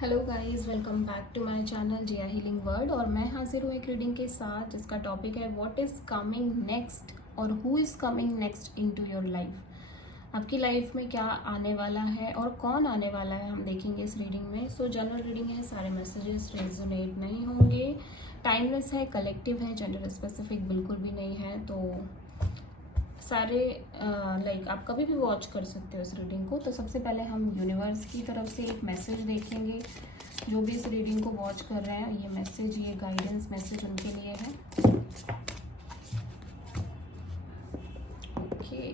Hello guys, welcome back to my channel Jiya healing world. और मैं हाजिर हूँ एक रीडिंग के साथ जिसका टॉपिक है व्हाट इज़ कमिंग नेक्स्ट और who is coming next into your life. आपकी लाइफ में क्या आने वाला है और कौन आने वाला है हम देखेंगे इस रीडिंग में। सो जनरल रीडिंग है, सारे मैसेजेस रेजोनेट नहीं होंगे, टाइमलेस है, कलेक्टिव है, जेंडर स्पेसिफिक बिल्कुल भी नहीं है। तो सारे आप कभी भी वॉच कर सकते हो इस रीडिंग को। तो सबसे पहले हम यूनिवर्स की तरफ से एक मैसेज देखेंगे। जो भी इस रीडिंग को वॉच कर रहे हैं, ये मैसेज, ये गाइडेंस मैसेज उनके लिए है। ओके,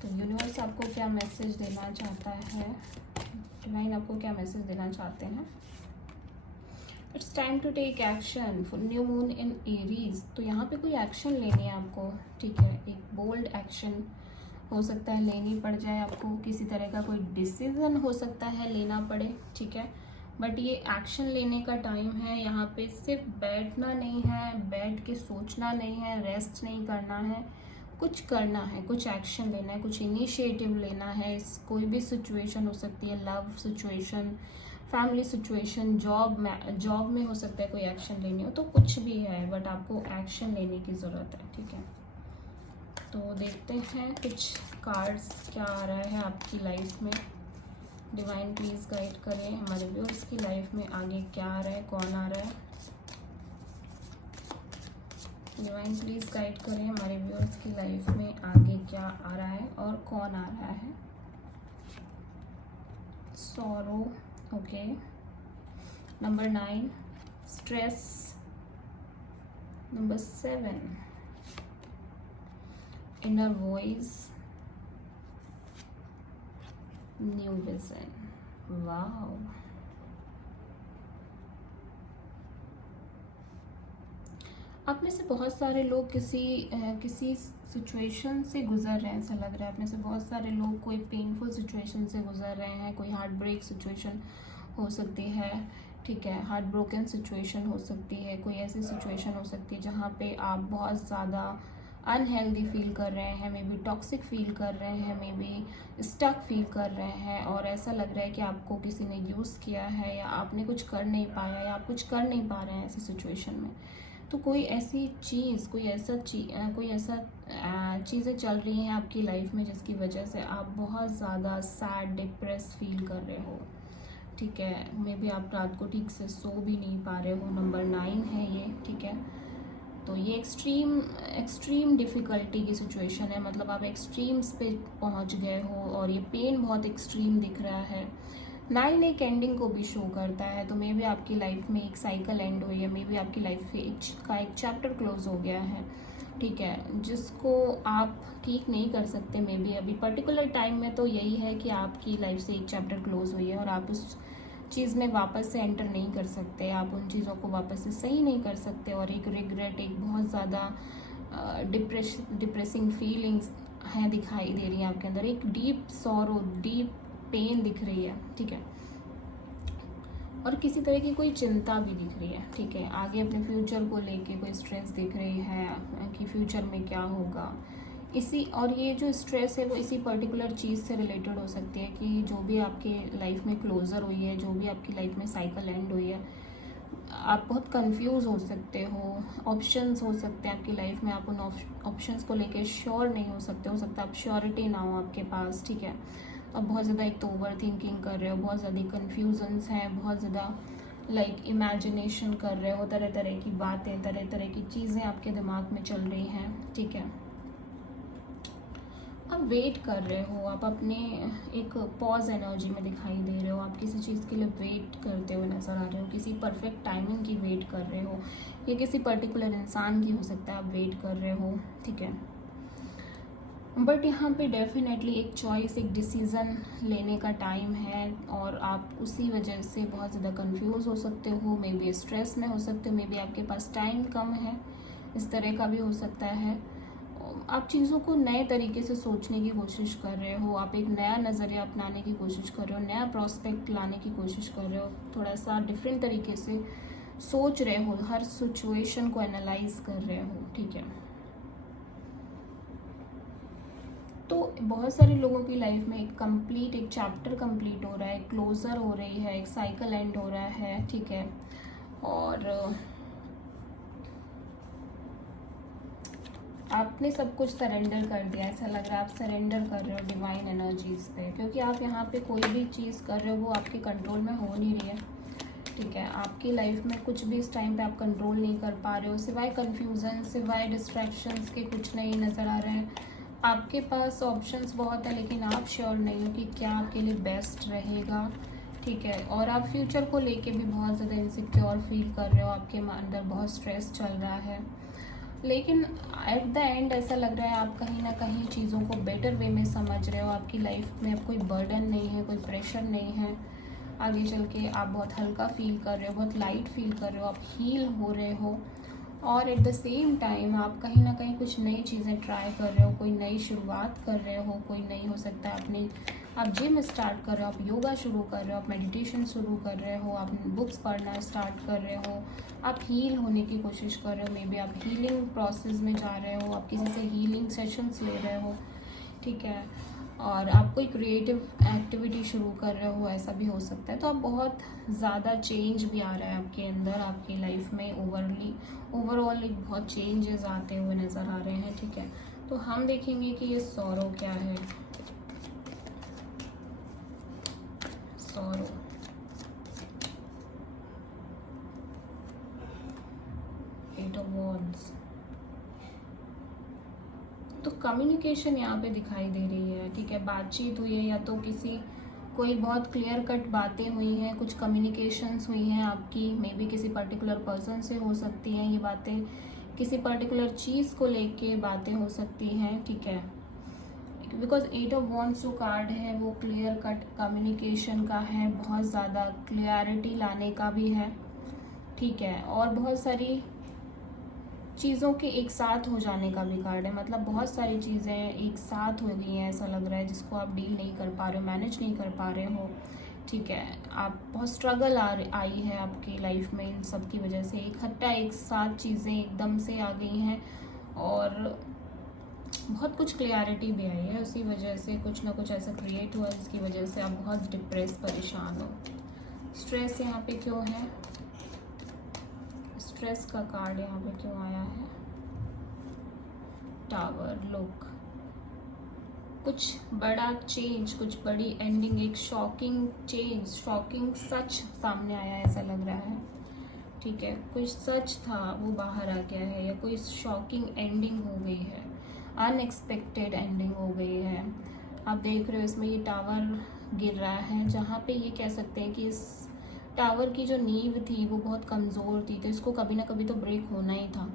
तो यूनिवर्स आपको क्या मैसेज देना चाहता है, डिवाइन आपको क्या मैसेज देना चाहते हैं। It's time to take action for new moon in Aries. तो यहाँ पे कोई एक्शन लेनी है आपको, ठीक है। एक बोल्ड एक्शन हो सकता है लेनी पड़ जाए आपको, किसी तरह का कोई डिसीजन हो सकता है लेना पड़े, ठीक है। बट ये एक्शन लेने का टाइम है। यहाँ पे सिर्फ बैठना नहीं है, बैठ के सोचना नहीं है, रेस्ट नहीं करना है, कुछ करना है, कुछ एक्शन लेना है, कुछ इनिशिएटिव लेना है। इस कोई भी सिचुएशन हो सकती है, love situation, family situation, job में हो सकता है कोई एक्शन लेनी हो। तो कुछ भी है, बट आपको एक्शन लेने की ज़रूरत है, ठीक है। तो देखते हैं कुछ कार्ड्स क्या आ रहा है आपकी लाइफ में। डिवाइन प्लीज गाइड करें हमारे व्यूअर्स की लाइफ में आगे क्या आ रहा है, कौन आ रहा है। डिवाइन प्लीज गाइड करें हमारे व्यूअर्स की लाइफ में आगे क्या आ रहा है और कौन आ रहा है। Sorrow, okay. Number 9 stress, number 7 inner voice, new vision. Wow, आप में से बहुत सारे लोग किसी सिचुएशन से गुजर रहे हैं, ऐसा लग रहा है। आप में से बहुत सारे लोग कोई पेनफुल सिचुएशन से गुजर रहे हैं। कोई हार्ट ब्रेक सिचुएशन हो सकती है, ठीक है, हार्ट ब्रोकन सिचुएशन हो सकती है। कोई ऐसी सिचुएशन हो सकती है जहाँ पे आप बहुत ज़्यादा अनहेल्दी फील कर रहे हैं, मे बी टॉक्सिक फील कर रहे हैं, मे बी स्टक फील कर रहे हैं। और ऐसा लग रहा है कि आपको किसी ने यूज़ किया है, या आपने कुछ कर नहीं पाया, या आप कुछ कर नहीं पा रहे हैं ऐसी सिचुएशन में। तो कोई ऐसी चीज़, कोई ऐसा चीज़ें चल रही हैं आपकी लाइफ में जिसकी वजह से आप बहुत ज़्यादा सैड, डिप्रेस फील कर रहे हो, ठीक है। मे बी आप रात को ठीक से सो भी नहीं पा रहे हो। नंबर 9 है ये, ठीक है। तो ये एक्सट्रीम डिफ़िकल्टी की सिचुएशन है, मतलब आप एक्सट्रीम्स पे पहुंच गए हो और ये पेन बहुत एक्सट्रीम दिख रहा है। 9 एक एंडिंग को भी शो करता है। तो मे बी आपकी लाइफ में एक साइकिल एंड हुई है, मे बी आपकी लाइफ का एक चैप्टर क्लोज हो गया है, ठीक है, जिसको आप ठीक नहीं कर सकते। मे बी अभी पर्टिकुलर टाइम में तो यही है कि आपकी लाइफ से एक चैप्टर क्लोज हुई है और आप उस चीज़ में वापस से एंटर नहीं कर सकते, आप उन चीज़ों को वापस से सही नहीं कर सकते। और एक रिग्रेट, एक बहुत ज़्यादा डिप्रेसिंग फीलिंग्स हैं दिखाई दे रही है आपके अंदर। एक डीप सॉरो, डीप पेन दिख रही है, ठीक है। और किसी तरह की कोई चिंता भी दिख रही है, ठीक है। आगे अपने फ्यूचर को लेके कोई स्ट्रेस दिख रही है कि फ्यूचर में क्या होगा। और ये जो स्ट्रेस है वो इसी पर्टिकुलर चीज़ से रिलेटेड हो सकती है कि जो भी आपके लाइफ में क्लोज़र हुई है, जो भी आपकी लाइफ में साइकिल एंड हुई है, आप बहुत कंफ्यूज हो सकते हो। ऑप्शंस हो सकते हैं आपकी लाइफ में, आप उन ऑप्शंस को लेके श्योर नहीं हो सकते। हो सकता है आप श्योरिटी ना हो आपके पास, ठीक है। अब बहुत ज़्यादा एक तो ओवर थिंकिंग कर रहे हो, बहुत ज़्यादा कन्फ्यूजन्स हैं, बहुत ज़्यादा इमेजिनेशन कर रहे हो, तरह तरह की बातें, तरह तरह की चीज़ें आपके दिमाग में चल रही हैं, ठीक है। आप वेट कर रहे हो, आप अपने एक पॉज एनर्जी में दिखाई दे रहे हो। आप किसी चीज़ के लिए वेट करते हुए नज़र आ रहे हो, किसी परफेक्ट टाइमिंग की वेट कर रहे हो, या किसी पर्टिकुलर इंसान की हो सकता है आप वेट कर रहे हो, ठीक है। बट यहाँ पे डेफिनेटली एक चॉइस, एक डिसीज़न लेने का टाइम है और आप उसी वजह से बहुत ज़्यादा कंफ्यूज हो सकते हो, मे बी स्ट्रेस में हो सकते हो, मे बी आपके पास टाइम कम है, इस तरह का भी हो सकता है। आप चीज़ों को नए तरीके से सोचने की कोशिश कर रहे हो, आप एक नया नज़रिया अपनाने की कोशिश कर रहे हो, नया प्रॉस्पेक्ट लाने की कोशिश कर रहे हो, थोड़ा सा डिफरेंट तरीके से सोच रहे हो, हर सिचुएशन को एनालाइज कर रहे हो, ठीक है। तो बहुत सारे लोगों की लाइफ में एक चैप्टर कंप्लीट हो रहा है, क्लोजर हो रही है, एक साइकिल एंड हो रहा है, ठीक है। और आपने सब कुछ सरेंडर कर दिया, ऐसा लग रहा है आप सरेंडर कर रहे हो डिवाइन एनर्जीज पे, क्योंकि आप यहाँ पे कोई भी चीज़ कर रहे हो वो आपके कंट्रोल में हो नहीं रही है, ठीक है। आपकी लाइफ में कुछ भी इस टाइम पे आप कंट्रोल नहीं कर पा रहे हो, सिवाय कन्फ्यूज़न, सिवाय डिस्ट्रैक्शंस के कुछ नहीं नज़र आ रहे हैं। आपके पास ऑप्शंस बहुत है, लेकिन आप श्योर नहीं हो कि क्या आपके लिए बेस्ट रहेगा, ठीक है। और आप फ्यूचर को लेके भी बहुत ज़्यादा इनसिक्योर फील कर रहे हो, आपके अंदर बहुत स्ट्रेस चल रहा है, लेकिन एट द एंड ऐसा लग रहा है आप कहीं ना कहीं चीज़ों को बेटर वे में समझ रहे हो। आपकी लाइफ में अब कोई बर्डन नहीं है, कोई प्रेशर नहीं है। आगे चल के आप बहुत हल्का फील कर रहे हो, बहुत लाइट फील कर रहे हो, आप हील हो रहे हो। और एट द सेम टाइम आप कहीं ना कहीं कुछ नई चीज़ें ट्राई कर रहे हो, कोई नई शुरुआत कर रहे हो, कोई नई हो सकता है अपनी, आप जिम स्टार्ट कर रहे हो, आप योगा शुरू कर रहे हो, आप मेडिटेशन शुरू कर रहे हो, आप बुक्स पढ़ना स्टार्ट कर रहे हो, आप हील होने की कोशिश कर रहे हो, मे बी आप हीलिंग प्रोसेस में जा रहे हो, आप किसी से हीलिंग सेशंस ले रहे हो, ठीक है। और आप कोई क्रिएटिव एक्टिविटी शुरू कर रहे हो, ऐसा भी हो सकता है। तो आप बहुत ज़्यादा चेंज भी आ रहा है आपके अंदर, आपकी लाइफ में ओवरऑल एक बहुत चेंजेस आते हुए नज़र आ रहे हैं, ठीक है। तो हम देखेंगे कि ये सॉरो क्या है। सॉरो, एट ऑफ वॉन्ड्स, तो कम्युनिकेशन यहाँ पे दिखाई दे रही है, ठीक है। बातचीत हुई है, या तो कोई बहुत क्लियर कट बातें हुई हैं, कुछ कम्युनिकेशंस हुई हैं आपकी, मे बी किसी पर्टिकुलर पर्सन से हो सकती हैं ये बातें, किसी पर्टिकुलर चीज़ को लेके बातें हो सकती हैं, ठीक है। बिकॉज एट ऑफ वॉन्ड्स जो कार्ड है वो क्लियर कट कम्युनिकेशन का है, बहुत ज़्यादा क्लियरिटी लाने का भी है, ठीक है। और बहुत सारी चीज़ों के एक साथ हो जाने का भी कार्ड है, मतलब बहुत सारी चीज़ें एक साथ हो गई हैं ऐसा लग रहा है, जिसको आप डील नहीं कर पा रहे हो, मैनेज नहीं कर पा रहे हो, ठीक है। आप बहुत स्ट्रगल आई है आपकी लाइफ में इन सब की वजह से, इकट्ठा एक साथ चीज़ें एकदम से आ गई हैं, और बहुत कुछ क्लियरिटी भी आई है, उसी वजह से कुछ ना कुछ ऐसा क्रिएट हुआ जिसकी वजह से आप बहुत डिप्रेस, परेशान हो। स्ट्रेस यहाँ पे क्यों है, स्ट्रेस का कार्ड यहाँ पे क्यों आया है, टावर, लुक, कुछ बड़ा चेंज, कुछ बड़ी एंडिंग, एक शॉकिंग चेंज, शॉकिंग सच सामने आया है ऐसा लग रहा है, ठीक है। कुछ सच था वो बाहर आ गया है, या कोई शॉकिंग एंडिंग हो गई है, अनएक्सपेक्टेड एंडिंग हो गई है। आप देख रहे हो इसमें ये टावर गिर रहा है, जहाँ पे ये कह सकते हैं कि इस टावर की जो नींव थी वो बहुत कमज़ोर थी, तो इसको कभी ना कभी तो ब्रेक होना ही था।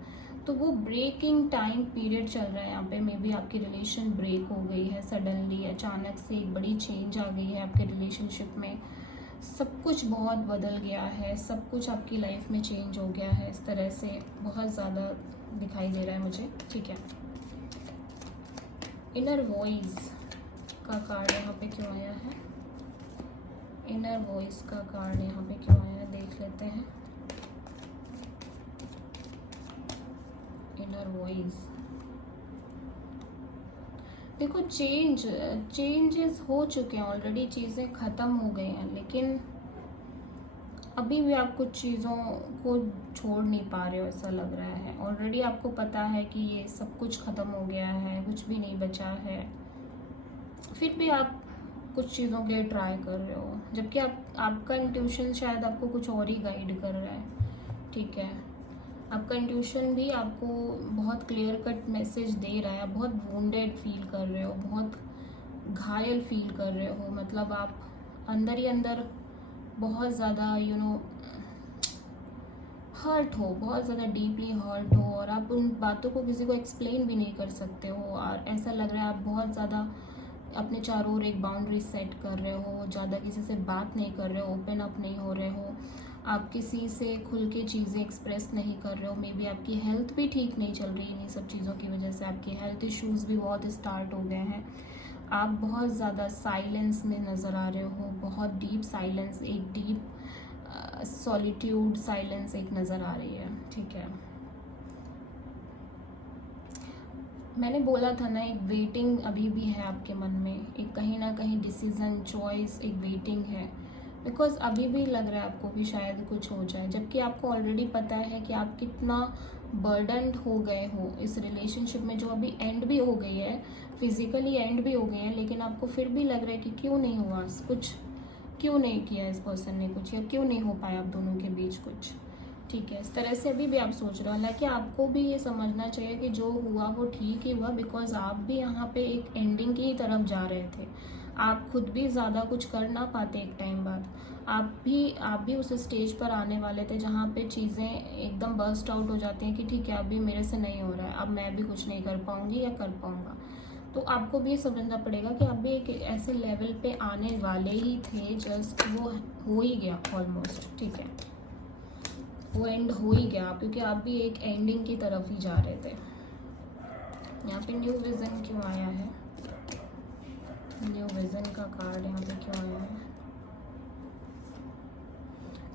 तो वो ब्रेकिंग टाइम पीरियड चल रहा है यहाँ पे, मे बी आपकी रिलेशन ब्रेक हो गई है सडनली, अचानक से एक बड़ी चेंज आ गई है आपके रिलेशनशिप में, सब कुछ बहुत बदल गया है, सब कुछ आपकी लाइफ में चेंज हो गया है, इस तरह से बहुत ज़्यादा दिखाई दे रहा है मुझे, ठीक है। इनर वॉइस का कार्ड यहाँ पे क्यों आया है, इनर वॉइस का कार्ड यहाँ पे क्यों आया है, देख लेते हैं। इनर वॉइस, देखो चेंजेस हो चुके हैं ऑलरेडी, चीज़ें ख़त्म हो गई हैं, लेकिन अभी भी आप कुछ चीज़ों को छोड़ नहीं पा रहे हो ऐसा लग रहा है। ऑलरेडी आपको पता है कि ये सब कुछ ख़त्म हो गया है, कुछ भी नहीं बचा है, फिर भी आप कुछ चीज़ों के ट्राई कर रहे हो, जबकि आपका इंट्यूशन शायद आपको कुछ और ही गाइड कर रहा है, ठीक है। आपका इंट्यूशन भी आपको बहुत क्लियर कट मैसेज दे रहा है, आप बहुत वुंडेड फील कर रहे हो, बहुत घायल फील कर रहे हो, मतलब आप अंदर ही अंदर बहुत ज़्यादा हर्ट हो, बहुत ज़्यादा डीपली हर्ट हो, और आप उन बातों को किसी को एक्सप्लेन भी नहीं कर सकते हो, और ऐसा लग रहा है आप बहुत ज़्यादा अपने चारों ओर एक बाउंड्री सेट कर रहे हो, ज़्यादा किसी से बात नहीं कर रहे हो, ओपन अप नहीं हो रहे हो, आप किसी से खुल के चीज़ें एक्सप्रेस नहीं कर रहे हो, मे बी आपकी हेल्थ भी ठीक नहीं चल रही, इन्हीं सब चीज़ों की वजह से आपकी हेल्थ इश्यूज़ भी बहुत स्टार्ट हो गए हैं। आप बहुत ज़्यादा साइलेंस में नज़र आ रहे हो, बहुत डीप साइलेंस, एक डीप सॉलिट्यूड साइलेंस एक नज़र आ रही है, ठीक है। मैंने बोला था ना, एक वेटिंग अभी भी है आपके मन में, एक कहीं ना कहीं डिसीजन चॉइस, एक वेटिंग है। बिकॉज अभी भी लग रहा है आपको कि शायद कुछ हो जाए, जबकि आपको ऑलरेडी पता है कि आप कितना बर्डनड हो गए हो इस रिलेशनशिप में, जो अभी एंड भी हो गई है, फिजिकली एंड भी हो गई है, लेकिन आपको फिर भी लग रहा है कि क्यों नहीं हुआ कुछ, क्यों नहीं किया इस पर्सन ने कुछ, या क्यों नहीं हो पाया आप दोनों के बीच कुछ। ठीक है, इस तरह से अभी भी आप सोच रहे हो। हालांकि आपको भी ये समझना चाहिए कि जो हुआ वो ठीक ही हुआ, बिकॉज आप भी यहाँ पे एक एंडिंग की तरफ जा रहे थे। आप खुद भी ज़्यादा कुछ कर ना पाते एक टाइम बाद। आप भी उस स्टेज पर आने वाले थे जहाँ पे चीज़ें एकदम बर्स्ट आउट हो जाती हैं कि ठीक है, अभी मेरे से नहीं हो रहा है, अब मैं भी कुछ नहीं कर पाऊंगी या कर पाऊंगा। तो आपको भी ये समझना पड़ेगा कि आप भी एक ऐसे लेवल पे आने वाले ही थे, जस्ट वो हो ही गया ऑलमोस्ट। ठीक है, वो एंड हो ही गया, क्योंकि आप भी एक एंडिंग की तरफ ही जा रहे थे। यहाँ पे न्यू विजन क्यों आया है? न्यू विजन का कार्ड यहाँ पे क्यों आया है?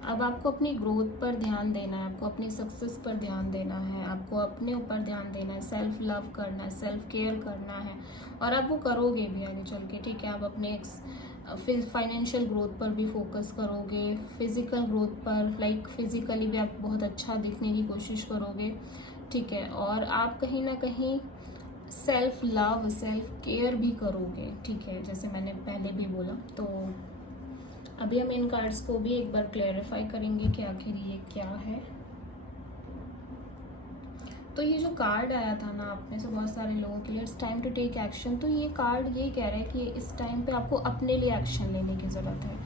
अब आपको अपनी ग्रोथ पर ध्यान देना है, आपको अपनी सक्सेस पर ध्यान देना है, आपको अपने ऊपर ध्यान देना है, सेल्फ लव करना है, सेल्फ केयर करना है, और आप वो करोगे भी आगे चल के। ठीक है, आप अपने फाइनेंशियल ग्रोथ पर भी फोकस करोगे, फिजिकल ग्रोथ पर, लाइक फिजिकली भी आप बहुत अच्छा दिखने की कोशिश करोगे। ठीक है, और आप कहीं ना कहीं सेल्फ लव, सेल्फ केयर भी करोगे। ठीक है, जैसे मैंने पहले भी बोला। तो अभी हम इन कार्ड्स को भी एक बार क्लेरिफाई करेंगे कि आखिर ये क्या है। तो ये जो कार्ड आया था ना, आप में से बहुत सारे लोगों के लिए, it's time to take action. तो ये कार्ड ये कह रहा है कि इस टाइम पे आपको अपने लिए एक्शन लेने की ज़रूरत है,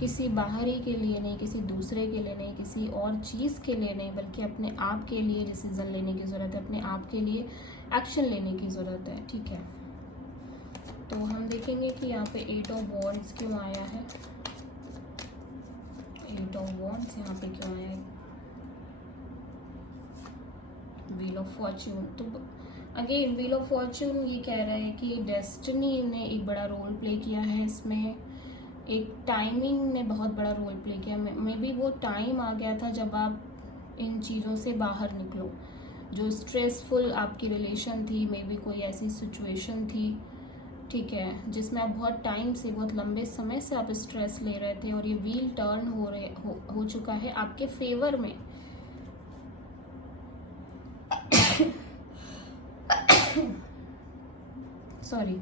किसी बाहरी के लिए नहीं, किसी दूसरे के लिए नहीं, किसी और चीज़ के लिए नहीं, बल्कि अपने आप के लिए डिसीजन लेने की ज़रूरत है, अपने आप के लिए एक्शन लेने की ज़रूरत है। ठीक है, तो हम देखेंगे कि यहाँ पे 8 ऑफ वॉन्ड्स क्यों आया है। 8 ऑफ वॉन्ड्स यहाँ पे क्यों आया है? Wheel of Fortune. तो अगेन व्हील ऑफ फॉर्च्यून ये कह रहा है कि डेस्टिनी ने एक बड़ा रोल प्ले किया है इसमें, एक टाइमिंग ने बहुत बड़ा रोल प्ले किया। मे बी वो टाइम आ गया था जब आप इन चीज़ों से बाहर निकलो, जो स्ट्रेसफुल आपकी रिलेशन थी, मे बी कोई ऐसी सिचुएशन थी, ठीक है, जिसमें आप बहुत टाइम से, बहुत लंबे समय से आप स्ट्रेस ले रहे थे, और ये व्हील टर्न हो चुका है आपके फेवर में। सॉरी।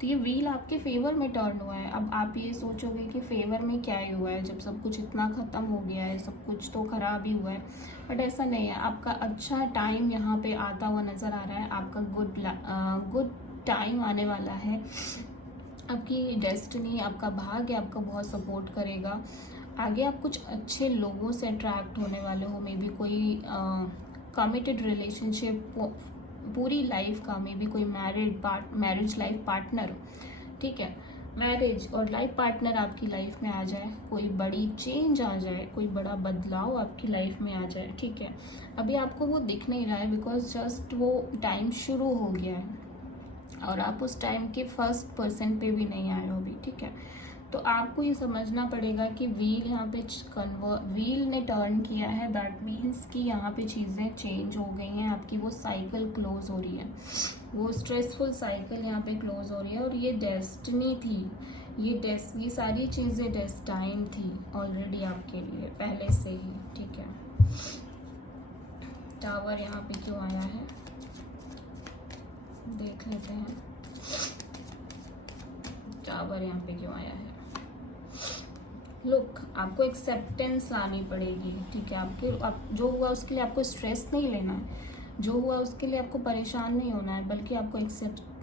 तो ये व्हील आपके फेवर में टर्न हुआ है। अब आप ये सोचोगे कि फेवर में क्या ही हुआ है, जब सब कुछ इतना ख़त्म हो गया है, सब कुछ तो ख़राब ही हुआ है। बट ऐसा नहीं है, आपका अच्छा टाइम यहाँ पे आता हुआ नज़र आ रहा है, आपका गुड टाइम आने वाला है। आपकी डेस्टिनी, आपका भाग्य आपका बहुत सपोर्ट करेगा। आगे आप कुछ अच्छे लोगों से अट्रैक्ट होने वाले हो, मे बी कोई कमिटेड रिलेशनशिप पूरी लाइफ का, मे बी कोई मैरिज लाइफ पार्टनर। ठीक है, मैरिज और लाइफ पार्टनर आपकी लाइफ में आ जाए, कोई बड़ी चेंज आ जाए, कोई बड़ा बदलाव आपकी लाइफ में आ जाए। ठीक है, अभी आपको वो दिख नहीं रहा है, बिकॉज जस्ट वो टाइम शुरू हो गया है और आप उस टाइम के फर्स्ट पर्सन पे भी नहीं आए हो अभी। ठीक है, तो आपको ये समझना पड़ेगा कि व्हील यहाँ पे व्हील ने टर्न किया है, दैट मीन्स कि यहाँ पे चीज़ें चेंज हो गई हैं, आपकी वो साइकिल क्लोज हो रही है, वो स्ट्रेसफुल साइकिल यहाँ पे क्लोज हो रही है। और ये डेस्टिनी थी, ये सारी चीज़ें डेस्टाइन थी ऑलरेडी आपके लिए पहले से ही। ठीक है, टावर यहाँ पे क्यों आया है देख लेते हैं। टावर यहाँ पे क्यों आया है? लुक, आपको एक्सेप्टेंस लानी पड़ेगी। ठीक है, आप जो हुआ उसके लिए आपको स्ट्रेस नहीं लेना है, जो हुआ उसके लिए आपको परेशान नहीं होना है, बल्कि आपको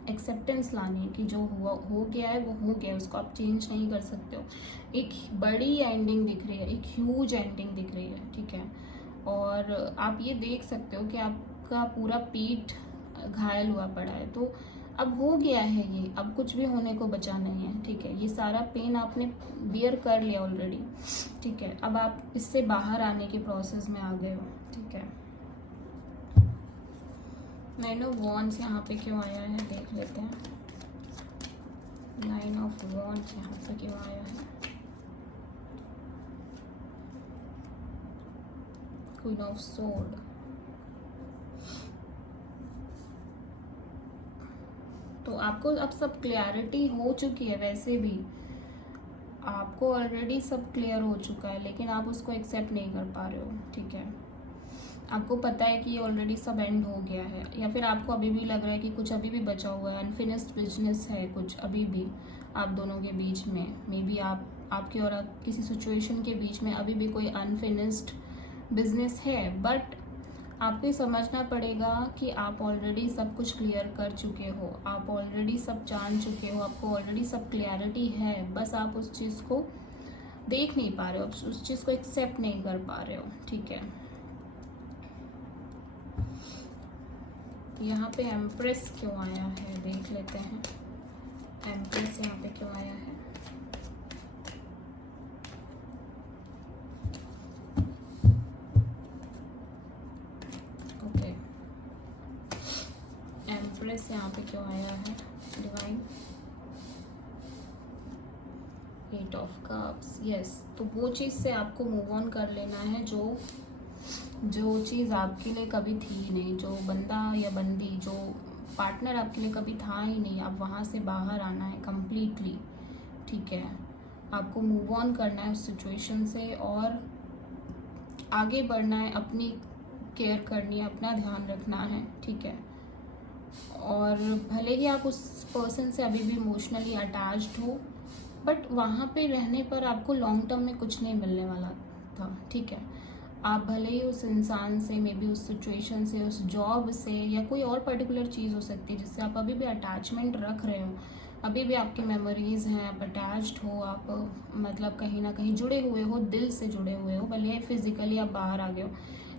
एक्सेप्टेंस लानी है कि जो हुआ हो गया है वो हो गया है, उसको आप चेंज नहीं कर सकते हो। एक बड़ी एंडिंग दिख रही है, एक ह्यूज एंडिंग दिख रही है। ठीक है, और आप ये देख सकते हो कि आपका पूरा पीठ घायल हुआ पड़ा है, तो अब हो गया है ये, अब कुछ भी होने को बचा नहीं है। ठीक है, ये सारा पेन आपने बियर कर लिया ऑलरेडी। ठीक है, अब आप इससे बाहर आने के प्रोसेस में आ गए हो। ठीक है, 9 ऑफ वॉन्ड्स यहाँ पे क्यों आया है देख लेते हैं। 9 ऑफ वॉन्ड्स यहाँ पे क्यों आया है? क्वीन ऑफ सोर्ड, तो आपको अब सब क्लियरिटी हो चुकी है, वैसे भी आपको ऑलरेडी सब क्लियर हो चुका है, लेकिन आप उसको एक्सेप्ट नहीं कर पा रहे हो, ठीक है। आपको पता है कि ये ऑलरेडी सब एंड हो गया है, या फिर आपको अभी भी लग रहा है कि कुछ अभी भी बचा हुआ है, अनफिनिश्ड बिजनेस है कुछ अभी भी आप दोनों के बीच में। मे बी आपके और किसी सिचुएशन के बीच में अभी भी कोई अनफिनिश्ड बिजनेस है, बट आपको ये समझना पड़ेगा कि आप ऑलरेडी सब कुछ क्लियर कर चुके हो, आप ऑलरेडी सब जान चुके हो, आपको ऑलरेडी सब क्लियरिटी है, बस आप उस चीज़ को देख नहीं पा रहे हो, उस चीज़ को एक्सेप्ट नहीं कर पा रहे हो, ठीक है। यहाँ पे एम्प्रेस क्यों आया है देख लेते हैं, एम्प्रेस यहाँ पे क्यों आया है। ओके, एम्प्रेस यहाँ पे क्यों आया है डिवाइन। 8 of cups, yes. तो वो चीज़ से आपको मूव ऑन कर लेना है जो चीज़ आपके लिए कभी थी नहीं, जो बंदा या बंदी, जो पार्टनर आपके लिए कभी था ही नहीं, आप वहाँ से बाहर आना है कम्प्लीटली, ठीक है। आपको मूव ऑन करना है उस सिचुएशन से और आगे बढ़ना है, अपनी केयर करनी है, अपना ध्यान रखना है, ठीक है। और भले ही आप उस पर्सन से अभी भी इमोशनली अटैच्ड हो, बट वहाँ पे रहने पर आपको लॉन्ग टर्म में कुछ नहीं मिलने वाला था, ठीक है। आप भले ही उस इंसान से, मे बी उस सिचुएशन से, उस जॉब से, या कोई और पर्टिकुलर चीज़ हो सकती है जिससे आप अभी भी अटैचमेंट रख रहे हो, अभी भी आपकी मेमोरीज़ हैं, आप अटैच्ड हो, आप मतलब कहीं ना कहीं जुड़े हुए हो, दिल से जुड़े हुए हो, भले ही फिजिकली आप बाहर आ गए हो,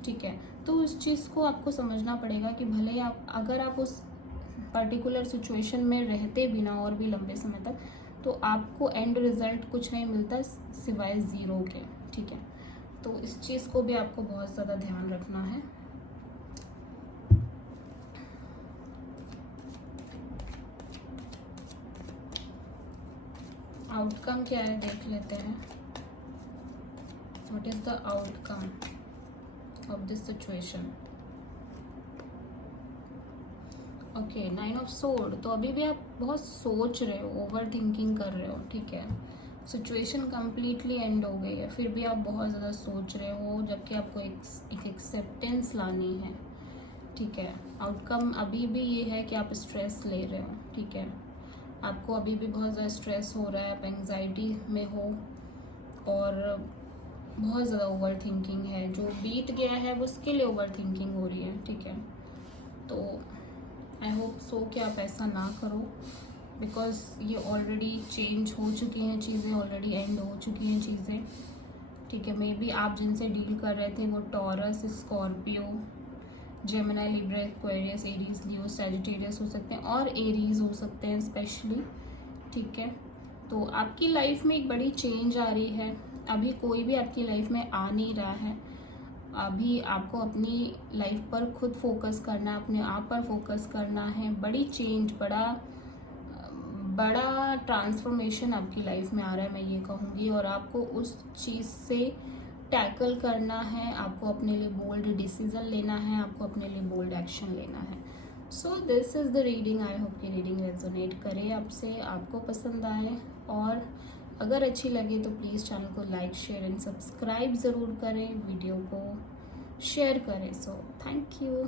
ठीक है। तो उस चीज़ को आपको समझना पड़ेगा कि भले ही अगर आप उस पर्टिकुलर सिचुएशन में रहते भी ना और भी लंबे समय तक, तो आपको एंड रिजल्ट कुछ नहीं मिलता सिवाय ज़ीरो के, ठीक है। तो इस चीज़ को भी आपको बहुत ज़्यादा ध्यान रखना है। आउटकम क्या है देख लेते हैं। What is the outcome of this situation. Okay, 9 of sword. तो अभी भी आप बहुत सोच रहे हो, ओवर थिंकिंग कर रहे हो, ठीक है। सिचुएशन कम्प्लीटली एंड हो गई है, फिर भी आप बहुत ज़्यादा सोच रहे हो, जबकि आपको एक एक्सेप्टेंस लानी है, ठीक है। आउटकम अभी भी ये है कि आप स्ट्रेस ले रहे हो, ठीक है। आपको अभी भी बहुत ज़्यादा स्ट्रेस हो रहा है, आप एंग्जाइटी में हो और बहुत ज़्यादा ओवर थिंकिंग है, जो बीत गया है उसके लिए ओवर थिंकिंग हो रही है, ठीक है। तो आई होप सो कि आप ऐसा ना करो, बिकॉज ये ऑलरेडी चेंज हो चुकी हैं चीज़ें, ऑलरेडी एंड हो चुकी हैं चीज़ें, ठीक है। मे बी आप जिनसे डील कर रहे थे वो Taurus, Scorpio, Gemini, Libra, Aquarius, Aries, Leo, Sagittarius हो सकते हैं, और एरीज हो सकते हैं स्पेशली, ठीक है। तो आपकी लाइफ में एक बड़ी चेंज आ रही है, अभी कोई भी आपकी लाइफ में आ नहीं रहा है, अभी आपको अपनी लाइफ पर खुद फोकस करना है, अपने आप पर फोकस करना है। बड़ी चेंज, बड़ा ट्रांसफॉर्मेशन आपकी लाइफ में आ रहा है, मैं ये कहूँगी, और आपको उस चीज़ से टैकल करना है, आपको अपने लिए बोल्ड डिसीजन लेना है, आपको अपने लिए बोल्ड एक्शन लेना है। So this is the reading. I hope कि रीडिंग रेजोनेट करे आपसे, आपको पसंद आए, और अगर अच्छी लगे तो प्लीज़ चैनल को लाइक, शेयर एंड सब्सक्राइब ज़रूर करें, वीडियो को शेयर करें। So thank you.